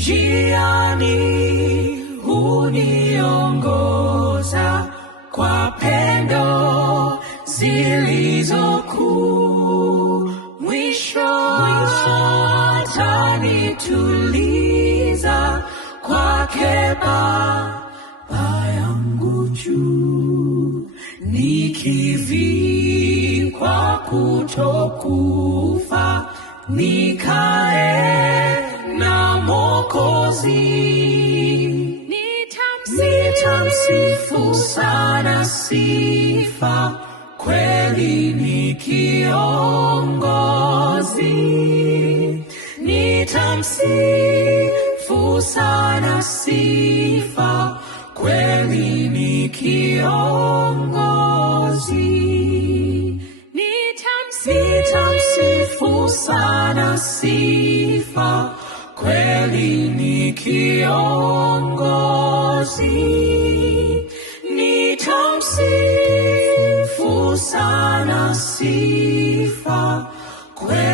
njiani huniongoza kwa pendo zilizokuu. Mwisho atanituliza kwake Baba yangu juu. Nikivikwa kutokufa, nikae na Mwokozi. Nitamsifu sana, sifa kweli ni kiongozi. Nitamsifu sana, sifa kweli ni kiongozi. Nitamsifu sana, sifa kweli ni kiongozi. Nitamsifu sana, sifa kweli